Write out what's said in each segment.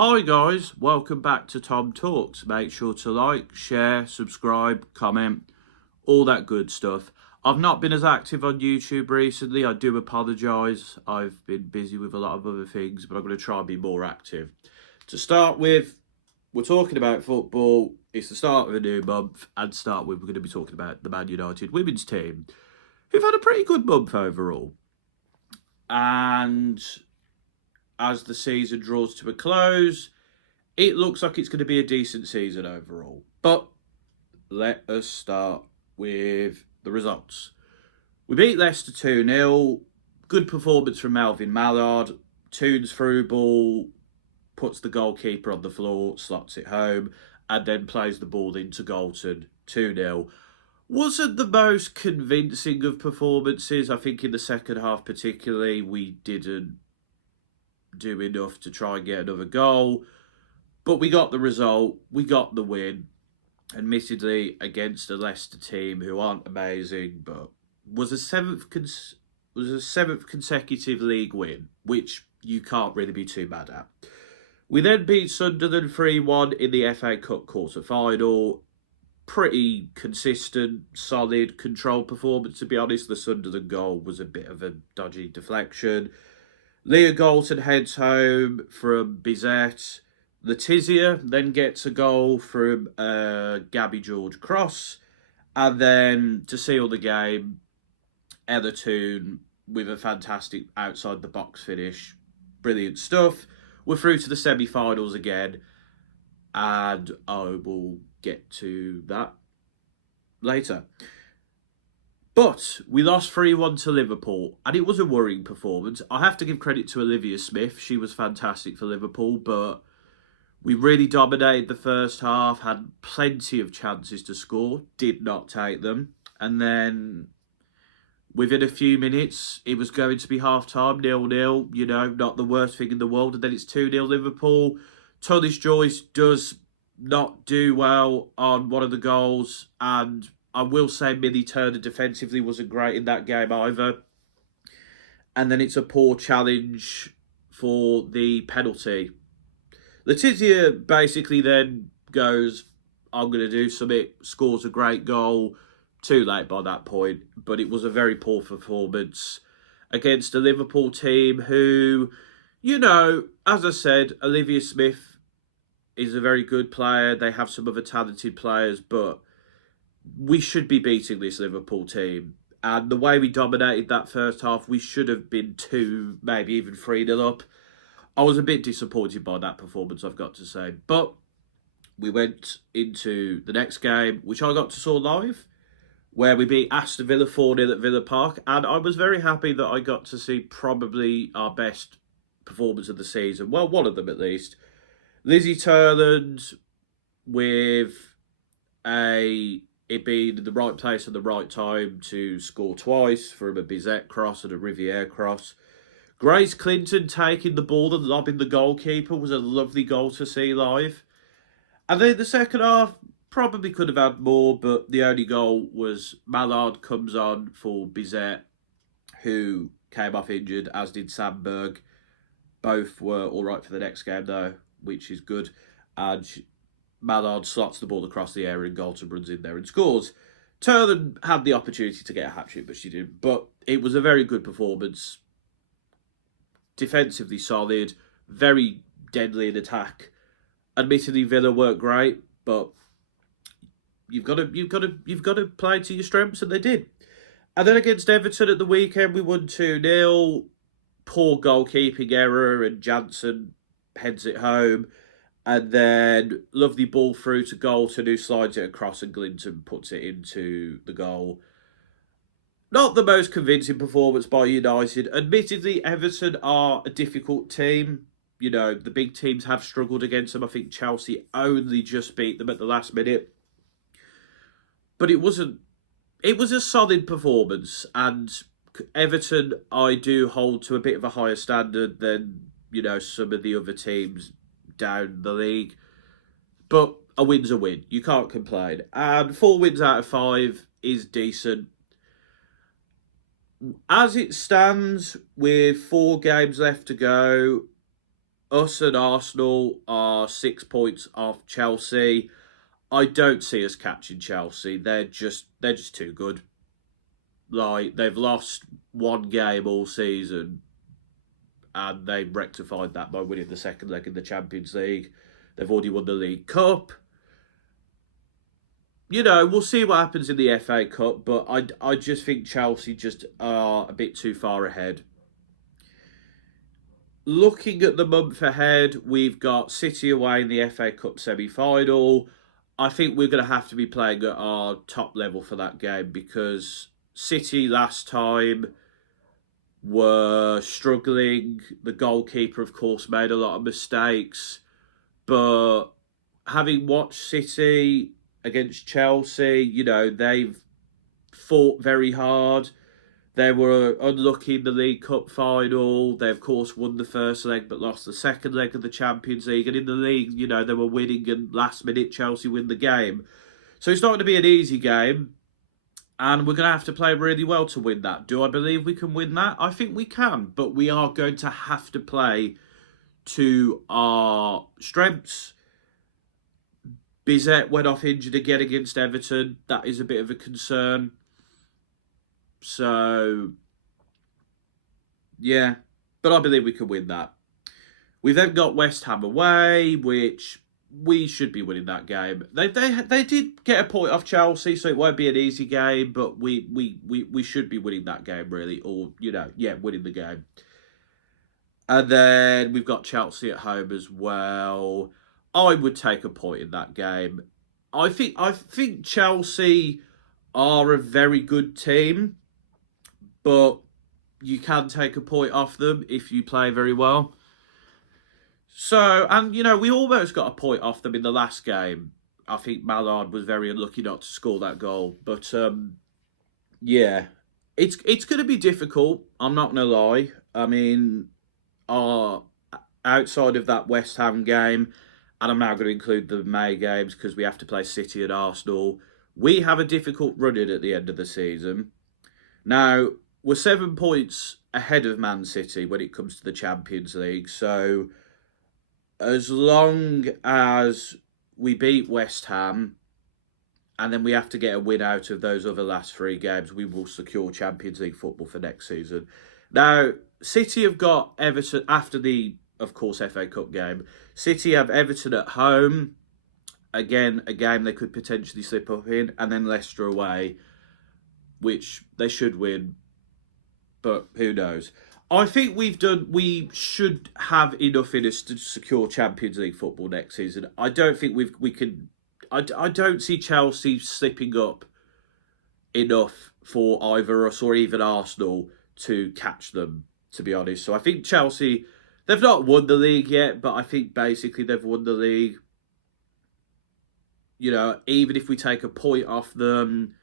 Hi guys, welcome back to TomTalks. Make sure to like, share, subscribe, comment, all that good stuff. I've not been as active on YouTube recently. I do apologise. I've been busy with a lot of other things, but I'm going to try and be more active. To start with, we're talking about football. It's the start of a new month, and to start with, we're going to be talking about the Man United women's team, who've had a pretty good month overall. And as the season draws to a close, it looks like it's going to be a decent season overall. But let us start with the results. We beat Leicester 2-0. Good performance from Melvin Mallard. Toon's through ball, puts the goalkeeper on the floor, slots it home, and then plays the ball into Galton 2-0. Wasn't the most convincing of performances. I think in the second half particularly, we didn't do enough to try and get another goal. But we got the result, we got the win, admittedly against a Leicester team who aren't amazing, but was a seventh consecutive league win, which you can't really be too mad at. We then beat Sunderland 3-1 in the FA Cup quarter-final. Pretty consistent, solid, controlled performance, to be honest. The Sunderland goal was a bit of a dodgy deflection. Leah Galton heads home from Bizet. Letizia then gets a goal from Gabby George cross. And then to seal the game, Toon with a fantastic outside-the-box finish. Brilliant stuff. We're through to the semi-finals again. And I will get to that later. But we lost 3-1 to Liverpool, and it was a worrying performance. I have to give credit to Olivia Smith. She was fantastic for Liverpool, but we really dominated the first half, had plenty of chances to score, did not take them. And then within a few minutes, it was going to be half-time, 0-0, not the worst thing in the world. And then it's 2-0 Liverpool. Tullis Joyce does not do well on one of the goals, and I will say Millie Turner defensively wasn't great in that game either. And then it's a poor challenge for the penalty. Letizia basically then goes, I'm going to do something, scores a great goal. Too late by that point, but it was a very poor performance against a Liverpool team who, as I said, Olivia Smith is a very good player. They have some other talented players, but we should be beating this Liverpool team. And the way we dominated that first half, we should have been 2, maybe even 3-0 up. I was a bit disappointed by that performance, I've got to say. But we went into the next game, which I got to saw live, where we beat Aston Villa 4-0 at Villa Park. And I was very happy that I got to see probably our best performance of the season. Well, one of them at least. Lizzie Turland with it being in the right place at the right time to score twice from a Bizet cross and a Riviere cross. Grace Clinton taking the ball and lobbing the goalkeeper was a lovely goal to see live. And then the second half probably could have had more, but the only goal was Mallard comes on for Bizet, who came off injured, as did Sandberg. Both were all right for the next game, though, which is good. And Mallard slots the ball across the area and Galton runs in there and scores. Turner had the opportunity to get a hat-trick, but she didn't. But it was a very good performance. Defensively solid, very deadly in attack. Admittedly, Villa weren't great, but you've got to play to your strengths, and they did. And then against Everton at the weekend, we won 2-0. Poor goalkeeping error, and Jansen heads it home. And then lovely ball through to Galton, who slides it across, and Glinton puts it into the goal. Not the most convincing performance by United. Admittedly, Everton are a difficult team. The big teams have struggled against them. I think Chelsea only just beat them at the last minute. But it was a solid performance. And Everton, I do hold to a bit of a higher standard than, some of the other teams down the league. But a win's a win. You can't complain. And 4 wins out of 5 is decent. As it stands, with 4 games left to go, us and Arsenal are 6 points off Chelsea. I don't see us catching Chelsea. They're just too good. Like, they've lost one game all season, and they rectified that by winning the second leg in the Champions League. They've already won the League Cup. We'll see what happens in the FA Cup, but I just think Chelsea just are a bit too far ahead. Looking at the month ahead, we've got City away in the FA Cup semi-final. I think we're going to have to be playing at our top level for that game, because City last time were struggling. The goalkeeper, of course, made a lot of mistakes. But having watched City against Chelsea, they've fought very hard. They were unlucky in the League Cup final. They, of course, won the first leg but lost the second leg of the Champions League. And in the league, they were winning, and last minute Chelsea win the game. So it's not going to be an easy game. And we're going to have to play really well to win that. Do I believe we can win that? I think we can. But we are going to have to play to our strengths. Bizet went off injured again against Everton. That is a bit of a concern. So, yeah. But I believe we can win that. We've then got West Ham away, which we should be winning that game. They did get a point off Chelsea, so it won't be an easy game, but we should be winning that game, really. Or, winning the game. And then we've got Chelsea at home as well. I would take a point in that game. I think Chelsea are a very good team, but you can take a point off them if you play very well. So, and we almost got a point off them in the last game. I think Mallard was very unlucky not to score that goal. But yeah, it's going to be difficult. I'm not going to lie. I mean, outside of that West Ham game, and I'm now going to include the May games because we have to play City and Arsenal, we have a difficult run in at the end of the season. Now, we're 7 points ahead of Man City when it comes to the Champions League. So, as long as we beat West Ham, and then we have to get a win out of those other last 3 games, we will secure Champions League football for next season. Now, City have got Everton after the, of course, FA Cup game. City have Everton at home. Again, a game they could potentially slip up in. And then Leicester away, which they should win. But who knows? I think we should have enough in us to secure Champions League football next season. I don't think we can. I don't see Chelsea slipping up enough for either us or even Arsenal to catch them, to be honest. So I think Chelsea, they've not won the league yet, but I think basically they've won the league. Even if we take a point off them,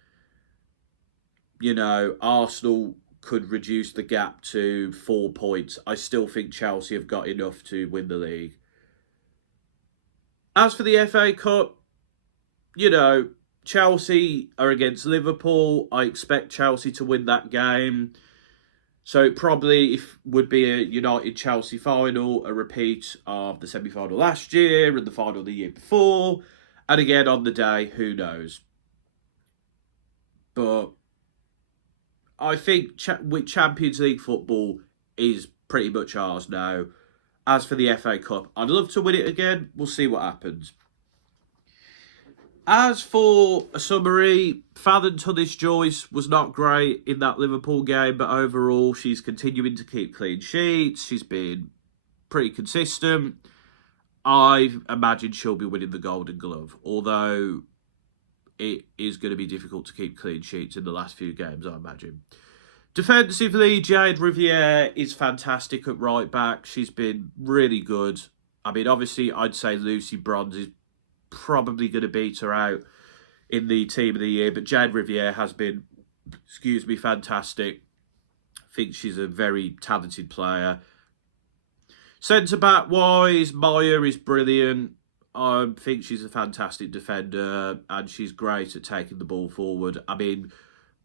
Arsenal could reduce the gap to 4 points. I still think Chelsea have got enough to win the league. As for the FA Cup, Chelsea are against Liverpool. I expect Chelsea to win that game. So it probably would be a United-Chelsea final, a repeat of the semi-final last year and the final the year before. And again, on the day, who knows? But I think with Champions League football is pretty much ours now. As for the FA Cup, I'd love to win it again. We'll see what happens. As for a summary, Fallon Tunnis-Joyce was not great in that Liverpool game, but overall she's continuing to keep clean sheets. She's been pretty consistent. I imagine she'll be winning the Golden Glove, although it is going to be difficult to keep clean sheets in the last few games, I imagine. Defensively, Jade Riviere is fantastic at right back. She's been really good. I mean, obviously, I'd say Lucy Bronze is probably going to beat her out in the team of the year, but Jade Riviere has been, fantastic. I think she's a very talented player. Centre-back wise, Maya is brilliant. I think she's a fantastic defender and she's great at taking the ball forward. I mean,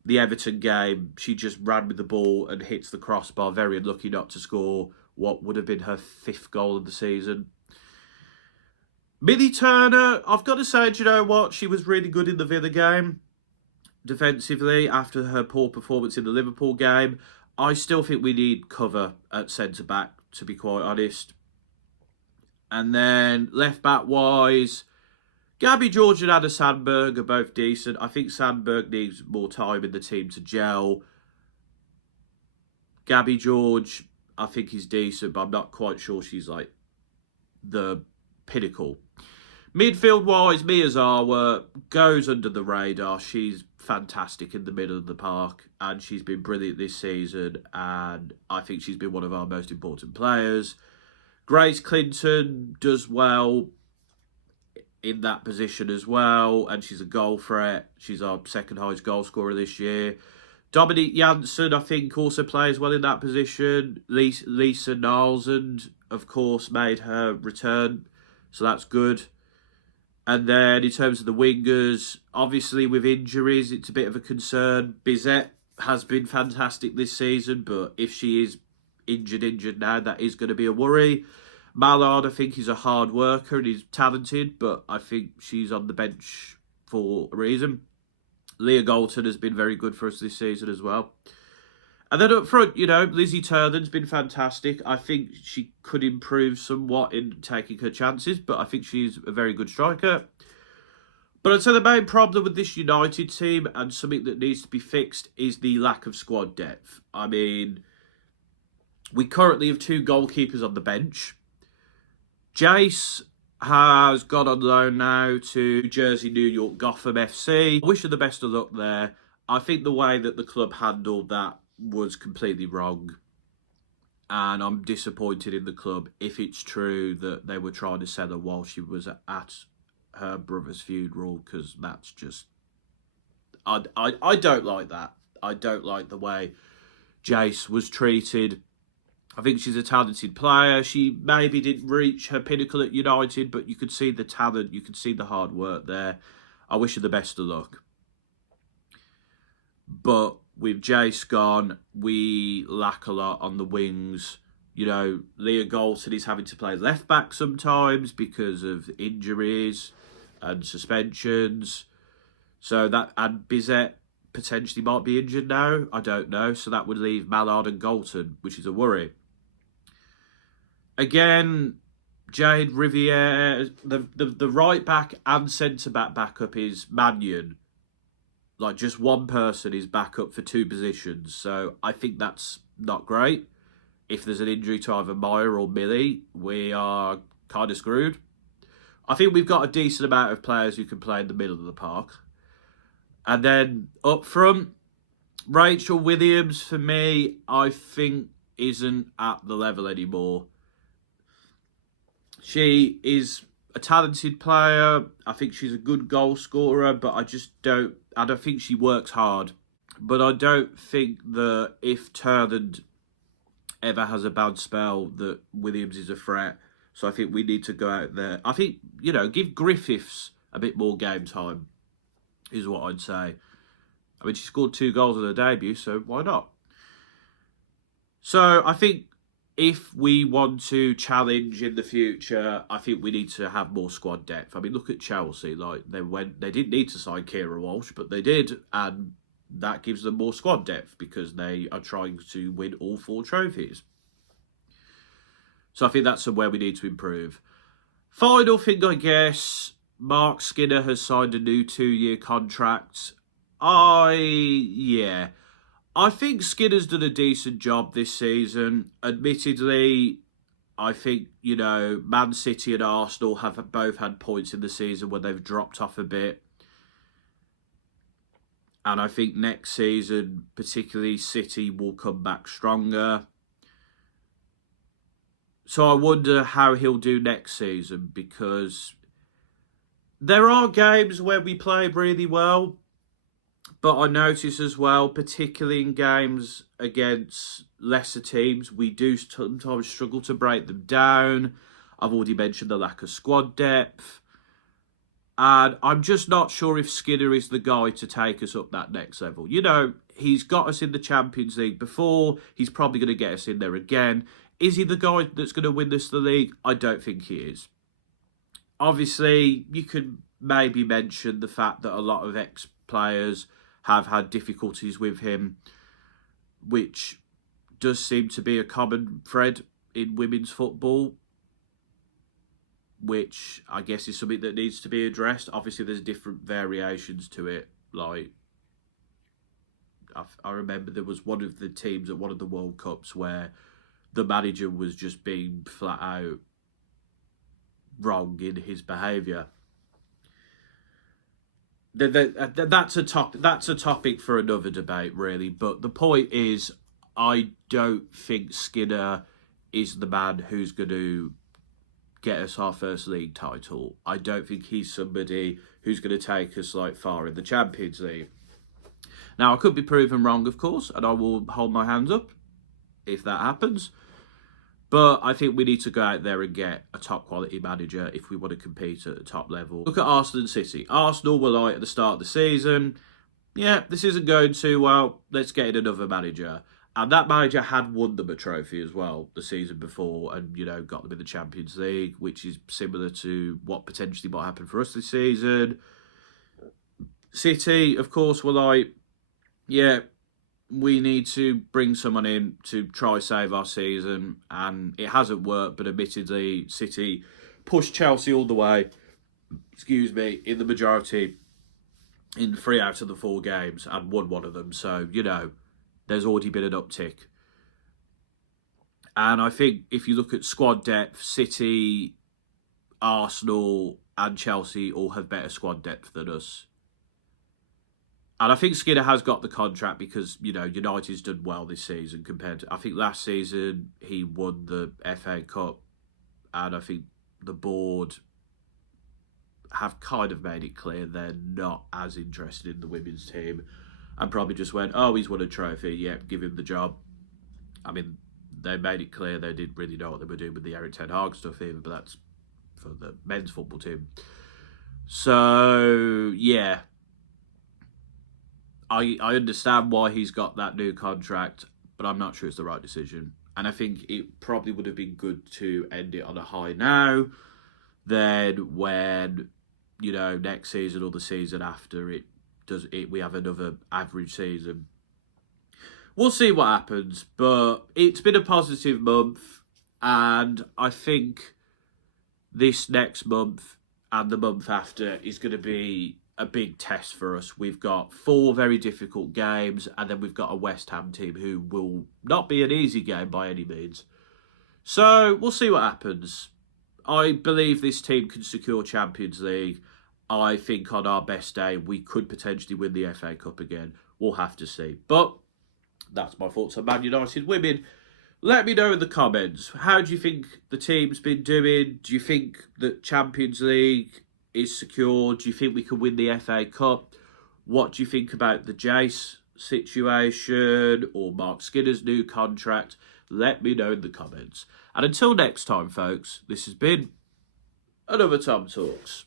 the Everton game, she just ran with the ball and hits the crossbar, very unlucky not to score. what would have been her 5th goal of the season. Millie Turner, I've got to say, do you know what? She was really good in the Villa game, defensively, after her poor performance in the Liverpool game. I still think we need cover at centre-back, to be quite honest. And then left-back wise, Gabby George and Anna Sandberg are both decent. I think Sandberg needs more time in the team to gel. Gabby George, I think he's decent, but I'm not quite sure she's like the pinnacle. Midfield-wise, Miyazawa goes under the radar. She's fantastic in the middle of the park, and she's been brilliant this season, and I think she's been one of our most important players. Grace Clinton does well in that position as well, and she's a goal threat. She's our second highest goal scorer this year. Dominique Janssen, I think, also plays well in that position. Lisa Nalsand, of course, made her return, so that's good. And then in terms of the wingers, obviously with injuries, it's a bit of a concern. Bizet has been fantastic this season, but if she is injured now, that is going to be a worry. Mallard, I think, is a hard worker and he's talented, but I think she's on the bench for a reason. Leah Galton has been very good for us this season as well. And then up front, Lizzie Turnan's been fantastic. I think she could improve somewhat in taking her chances, but I think she's a very good striker. But I'd say the main problem with this United team, and something that needs to be fixed, is the lack of squad depth. I mean, we currently have 2 goalkeepers on the bench. Geyse has gone on loan now to Jersey, New York, Gotham FC. I wish her the best of luck there. I think the way that the club handled that was completely wrong. And I'm disappointed in the club if it's true that they were trying to sell her while she was at her brother's funeral, because that's just... I don't like that. I don't like the way Geyse was treated. I think she's a talented player. She maybe didn't reach her pinnacle at United, but you could see the talent, you could see the hard work there. I wish her the best of luck. But with Geyse gone, we lack a lot on the wings. Leah Galton is having to play left back sometimes because of injuries and suspensions. And Bizet potentially might be injured now. I don't know. So that would leave Mallard and Galton, which is a worry. Again, Jade Riviere, the right back and centre back backup is Mannion. Like, just one person is backup for 2 positions. So I think that's not great. If there's an injury to either Maya or Millie, we are kind of screwed. I think we've got a decent amount of players who can play in the middle of the park. And then up front, Rachel Williams, for me, I think isn't at the level anymore. She is a talented player. I think she's a good goal scorer, but I don't think she works hard. But I don't think that if Turnand ever has a bad spell, that Williams is a threat. So I think we need to go out there. I think, give Griffiths a bit more game time, is what I'd say. I mean, she scored 2 goals on her debut, so why not? So I think if we want to challenge in the future, I think we need to have more squad depth. I mean, look at Chelsea. Like, they didn't need to sign Kira Walsh, but they did, and that gives them more squad depth because they are trying to win all 4 trophies. So I think that's somewhere we need to improve. Final thing, I guess, Marc Skinner has signed a new 2-year contract. I think Skinner's done a decent job this season. Admittedly, I think, Man City and Arsenal have both had points in the season where they've dropped off a bit. And I think next season, particularly City, will come back stronger. So I wonder how he'll do next season, because there are games where we play really well. But I notice as well, particularly in games against lesser teams, we do sometimes struggle to break them down. I've already mentioned the lack of squad depth. And I'm just not sure if Skinner is the guy to take us up that next level. He's got us in the Champions League before. He's probably going to get us in there again. Is he the guy that's going to win this the league? I don't think he is. Obviously, you could maybe mention the fact that a lot of ex-players have had difficulties with him, which does seem to be a common thread in women's football, which I guess is something that needs to be addressed. Obviously, there's different variations to it. Like, I remember there was one of the teams at one of the World Cups where the manager was just being flat out wrong in his behaviour. That's a topic for another debate, really. But the point is, I don't think Skinner is the man who's going to get us our first league title. I don't think he's somebody who's going to take us like far in the Champions League. Now, I could be proven wrong, of course, and I will hold my hands up if that happens. But I think we need to go out there and get a top quality manager if we want to compete at the top level. Look at Arsenal and City. Arsenal were like at the start of the season, yeah, this isn't going too well, let's get in another manager. And that manager had won them a trophy as well the season before and, you know, got them in the Champions League, which is similar to what potentially might happen for us this season. City, of course, were like, yeah, we need to bring someone in to try save our season, and it hasn't worked, but admittedly, City pushed Chelsea all the way, in the majority, in 3 out of the 4 games, and won one of them, so, you know, there's already been an uptick. And I think if you look at squad depth, City, Arsenal, and Chelsea all have better squad depth than us. And I think Skinner has got the contract because, you know, United's done well this season compared to... I think last season he won the FA Cup, and I think the board have kind of made it clear they're not as interested in the women's team and probably just went, oh, he's won a trophy, yeah, give him the job. I mean, they made it clear they didn't really know what they were doing with the Erik ten Hag stuff either, but that's for the men's football team. So, yeah. I understand why he's got that new contract, but I'm not sure it's the right decision. And I think it probably would have been good to end it on a high now than when, you know, next season or the season after we have another average season. We'll see what happens, but it's been a positive month, and I think this next month and the month after is going to be a big test for us. We've got 4 very difficult games, and then we've got a West Ham team who will not be an easy game by any means. So we'll see what happens. I believe this team can secure Champions League. I think on our best day, we could potentially win the FA Cup again. We'll have to see. But that's my thoughts on Man United Women. Let me know in the comments. How do you think the team's been doing? Do you think that Champions League is secure? Do you think we can win the FA Cup? What do you think about the Geyse situation or Marc Skinner's new contract? Let me know in the comments. And until next time, folks, this has been another Tom Talks.